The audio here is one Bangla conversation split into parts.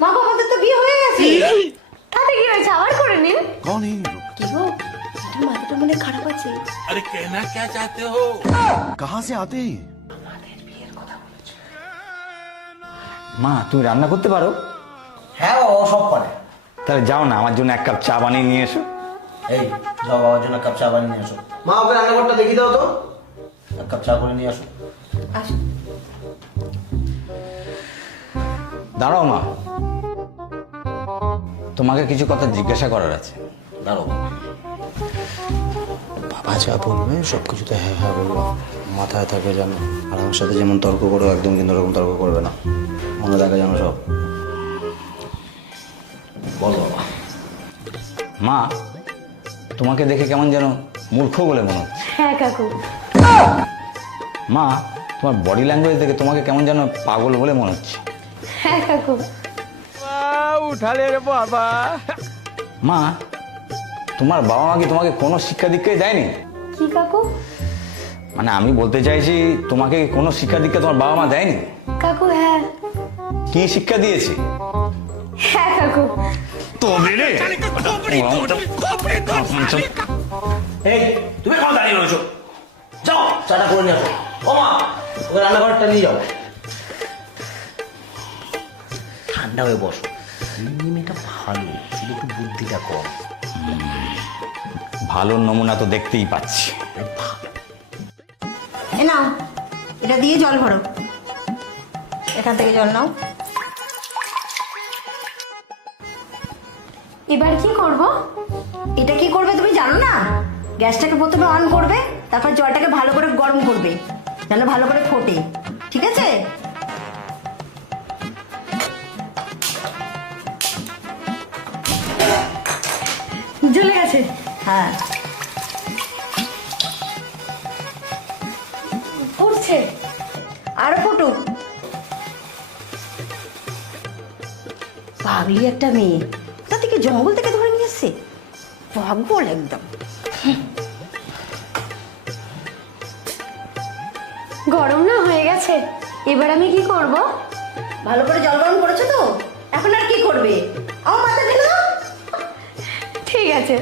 মা বাবাদের তো বিয়ে হয়ে গেছে। তাতে কি হয়েছে, আবার করে নিন। कौन है ये लोग? কি গো, এটা মাথাটা মনে হয় খারাপ আছে। अरे कहना क्या चाहते हो? कहाँ से आते हैं? মা তুমি রান্না করতে পারো? হ্যাঁ ও সব পারে। তাহলে যাও না, আমার জন্য এক কাপ চা বানিয়ে নিয়ে এসো। এই যাও বাবার জন্য এক কাপ চা বানিয়ে নিয়ে আসো। মা ওকে রান্নাঘরটা দেখিয়ে দাও তো, এক কাপ চা করে নিয়ে আসো। আসো। দাঁড়াও মা, তোমাকে কিছু কথা জিজ্ঞাসা করার আছে। দাঁড়াও, বাবা যা বলবে সব কিছুতে হ্যাঁ হ্যাঁ বলবো, মাথায় থাকবে জানো। আর আমার সাথে যেমন তর্ক করো একদম কিন্তু ওরকম তর্ক করবে না, মনে থাকে জানো সব। বলো বাবা। মা তোমাকে দেখে কেমন যেন মূর্খ বলে মনে হচ্ছে। হ্যাঁ কাকু। মা তোমার বডি ল্যাঙ্গুয়েজ দেখে তোমাকে কেমন যেন পাগল বলে মনে হচ্ছে। হ্যাঁ কাকু। মা তোমার বাবা মা কি তোমাকে কোনো শিক্ষা দীক্ষাই দেয়নি? কি কাকু? মানে আমি বলতে চাইছি তোমাকে কোনো শিক্ষা দীক্ষা তোমার বাবা মা দেয়নি? কাকু হ্যাঁ। কি শিক্ষা দিয়েছে? হ্যাঁ কাকু। তো মেরে এই তুমি এখন দাঁড়িয়ে রয়েছো, যাও চাটা করে নিয়ে আসো। ও মা ওকে রান্নাঘরটা নিয়ে যাও। ঠান্ডা হয়ে বসো, এমনি মেয়েটা ভালো, শুধু একটু বুদ্ধিটা কম। ভালো নমুনা তো দেখতেই পাচ্ছি। এ নাও, এটা দিয়ে জল ভরো, এখান থেকে জল নাও। এবার কি করব? এটা কি করবে তুমি জানো না? গ্যাসটাকে প্রথমে অন করবে, তারপর জলটাকে ভালো করে গরম করবে যেন ভালো করে ফোটে, ঠিক আছে? জ্বলে গেছে। হ্যাঁ ফুটছে। আরো ফুটুক। পাগলি একটা মেয়ে, তা থেকে জঙ্গল থেকে ধরে নিয়ে এসছে, পাগল একদম। গরম না হয়ে গেছে, এবার আমি কি করব? ভালো করে জল গরম করেছো তো, এখন আর কি করবে? আমার মাথা ঢেলে দাও। ঠিক আছে।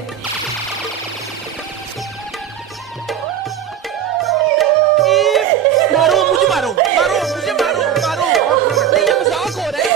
मारो मुझे, मारो मारो मुझे, मारो मारो। ये मजाक हो रहा है।